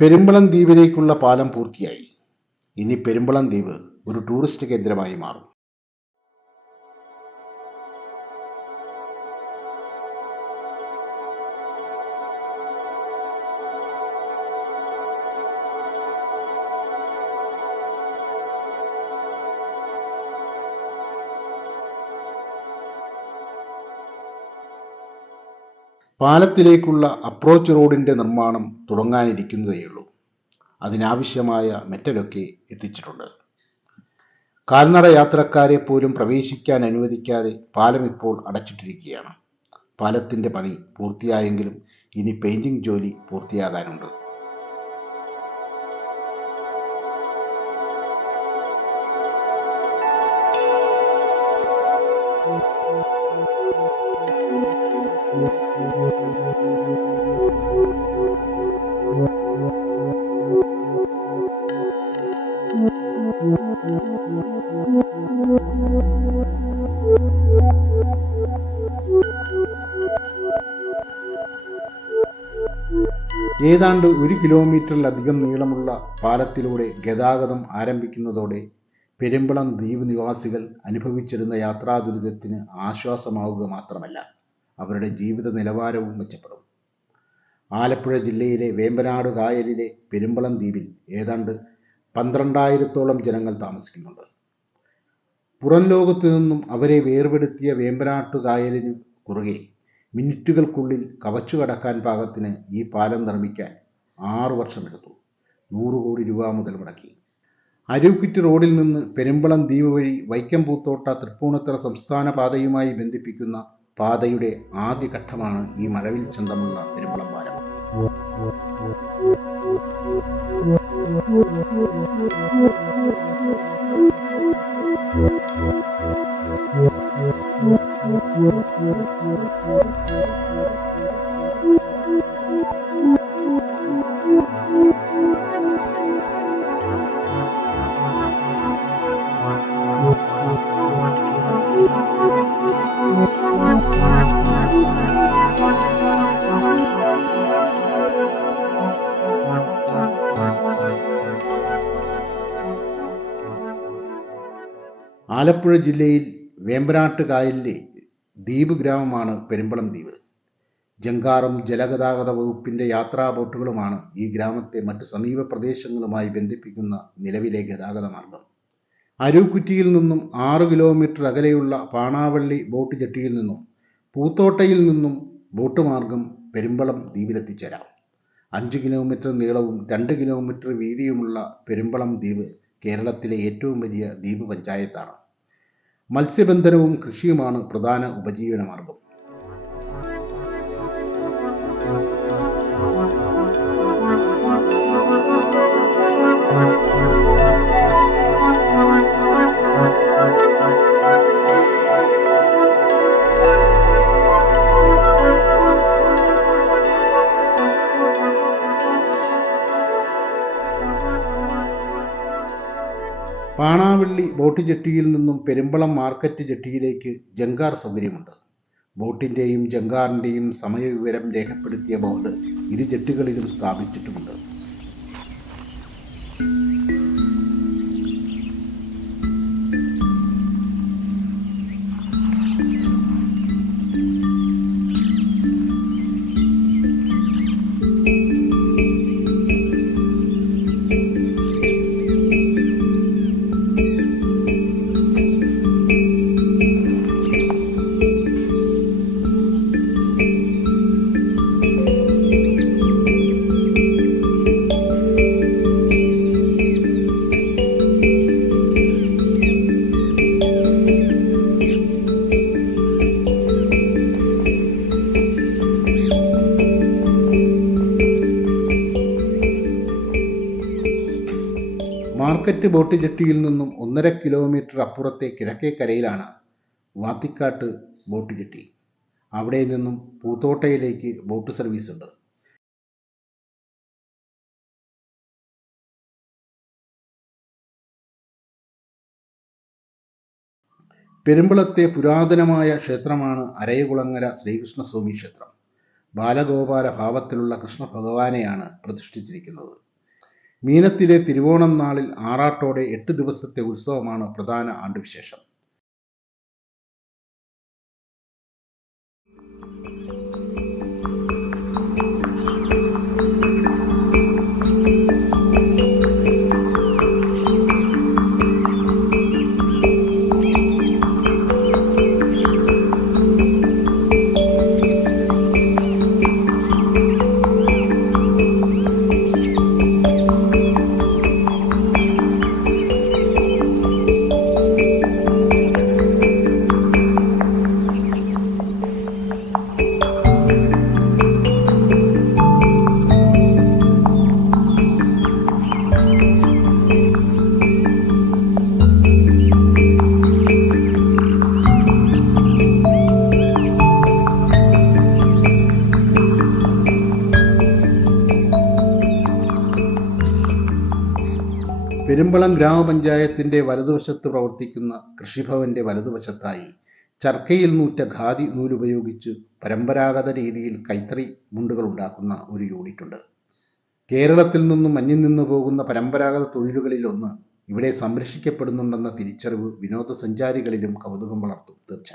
പെരുമ്പളം ദ്വീപിലേക്കുള്ള പാലം പൂർത്തിയായി. ഇനി പെരുമ്പളം ദ്വീപ് ഒരു ടൂറിസ്റ്റ് കേന്ദ്രമായി മാറും. പാലത്തിലേക്കുള്ള അപ്രോച്ച് റോഡിൻ്റെ നിർമ്മാണം തുടങ്ങാനിരിക്കുന്നതേയുള്ളൂ. അതിനാവശ്യമായ മെറ്റലൊക്കെ എത്തിച്ചിട്ടുണ്ട്. കാൽനട യാത്രക്കാരെ പോലും പ്രവേശിക്കാൻ അനുവദിക്കാതെ പാലം ഇപ്പോൾ അടച്ചിട്ടിരിക്കുകയാണ്. പാലത്തിൻ്റെ പണി പൂർത്തിയായെങ്കിലും ഇനി പെയിന്റിംഗ് ജോലി പൂർത്തിയാകാനുണ്ട്. ഏതാണ്ട് 1 കിലോമീറ്ററിലധികം നീളമുള്ള പാലത്തിലൂടെ ഗതാഗതം ആരംഭിക്കുന്നതോടെ പെരുമ്പളം ദ്വീപ് നിവാസികൾ അനുഭവിച്ചിരുന്ന യാത്രാ ദുരിതത്തിന് ആശ്വാസമാവുക മാത്രമല്ല, അവരുടെ ജീവിത നിലവാരവും മെച്ചപ്പെടും. ആലപ്പുഴ ജില്ലയിലെ വേമ്പനാട് കായലിലെ പെരുമ്പളം ദ്വീപിൽ ഏതാണ്ട് 12,000-ഓളം ജനങ്ങൾ താമസിക്കുന്നുണ്ട്. പുറം ലോകത്തു നിന്നും അവരെ വേർപെടുത്തിയ വേമ്പനാട്ടു കായലിനു കുറുകെ മിനിറ്റുകൾക്കുള്ളിൽ കവച്ചു കടക്കാൻ പാകത്തിന് ഈ പാലം നിർമ്മിക്കാൻ 6 വർഷമെടുത്തു. 100 കോടി രൂപ മുതൽ മുടക്കി. അരുവിക്കുറ്റി റോഡിൽ നിന്ന് പെരുമ്പളം ദ്വീപ് വഴി വൈക്കം പൂത്തോട്ട തൃപ്പൂണിത്തുറ സംസ്ഥാന പാതയുമായി ബന്ധിപ്പിക്കുന്ന പാതയുടെ ആദ്യ ഘട്ടമാണ് ഈ മഴവിൽ ചന്തമുള്ള പെരുമ്പളം പാലം. ആലപ്പുഴ ജില്ലയിൽ വേമ്പനാട്ട് കായലിലെ ദ്വീപ് ഗ്രാമമാണ് പെരുമ്പളം ദ്വീപ്. ജങ്കാറും ജലഗതാഗത വകുപ്പിൻ്റെ യാത്രാ ബോട്ടുകളുമാണ് ഈ ഗ്രാമത്തെ മറ്റ് സമീപ പ്രദേശങ്ങളുമായി ബന്ധിപ്പിക്കുന്ന നിലവിലെ ഗതാഗത മാർഗം. അരുവിക്കുറ്റിയിൽ നിന്നും 6 കിലോമീറ്റർ അകലെയുള്ള പാണാവള്ളി ബോട്ട് ജെട്ടിയിൽ നിന്നും പൂത്തോട്ടയിൽ നിന്നും ബോട്ട് മാർഗം പെരുമ്പളം ദ്വീപിലെത്തിച്ചേരാം. 5 കിലോമീറ്റർ നീളവും 2 കിലോമീറ്റർ വീതിയുമുള്ള പെരുമ്പളം ദ്വീപ് കേരളത്തിലെ ഏറ്റവും വലിയ ദ്വീപ് പഞ്ചായത്താണ്. മത്സ്യബന്ധനവും കൃഷിയുമാണ് പ്രധാന ഉപജീവന മാർഗം. പാണാവള്ളി ബോട്ട് ജെട്ടിയിൽ നിന്നും പെരുമ്പളം മാർക്കറ്റ് ജെട്ടിയിലേക്ക് ജങ്കാർ സൗകര്യമുണ്ട്. ബോട്ടിൻ്റെയും ജങ്കാറിൻ്റെയും സമയവിവരം രേഖപ്പെടുത്തിയ ബോർഡ് ഇരു ജെട്ടികളിലും സ്ഥാപിച്ചിട്ടുമുണ്ട്. മാർക്കറ്റ് ബോട്ട് ജെട്ടിയിൽ നിന്നും 1.5 കിലോമീറ്റർ അപ്പുറത്തെ കിഴക്കേക്കരയിലാണ് വാത്തിക്കാട്ട് ബോട്ട് ജെട്ടി. അവിടെ നിന്നും പൂത്തോട്ടയിലേക്ക് ബോട്ട് സർവീസ് ഉണ്ട്. പെരുമ്പളത്തെ പുരാതനമായ ക്ഷേത്രമാണ് അരയകുളങ്ങര ശ്രീകൃഷ്ണസ്വാമി ക്ഷേത്രം. ബാലഗോപാല ഭാവത്തിലുള്ള കൃഷ്ണ ഭഗവാനെയാണ് പ്രതിഷ്ഠിച്ചിരിക്കുന്നത്. മീനത്തിലെ തിരുവോണം നാളിൽ ആറാട്ടോടെ 8 ദിവസത്തെ ഉത്സവമാണ് പ്രധാന ആണ്ടുവിശേഷം. പെരുമ്പളം ഗ്രാമപഞ്ചായത്തിന്റെ വലതുവശത്ത് പ്രവർത്തിക്കുന്ന കൃഷിഭവന്റെ വലതുവശത്തായി ചർക്കയിൽ നൂറ്റ ഖാദി നൂലുപയോഗിച്ച് പരമ്പരാഗത രീതിയിൽ കൈത്തറി മുണ്ടുകൾ ഉണ്ടാക്കുന്ന ഒരു യൂണിറ്റുണ്ട്. കേരളത്തിൽ നിന്നും അന്യം നിന്നു പോകുന്ന പരമ്പരാഗത തൊഴിലുകളിലൊന്ന് ഇവിടെ സംരക്ഷിക്കപ്പെടുന്നുണ്ടെന്ന തിരിച്ചറിവ് വിനോദസഞ്ചാരികളിലും കൗതുകം വളർത്തും. തീർച്ച.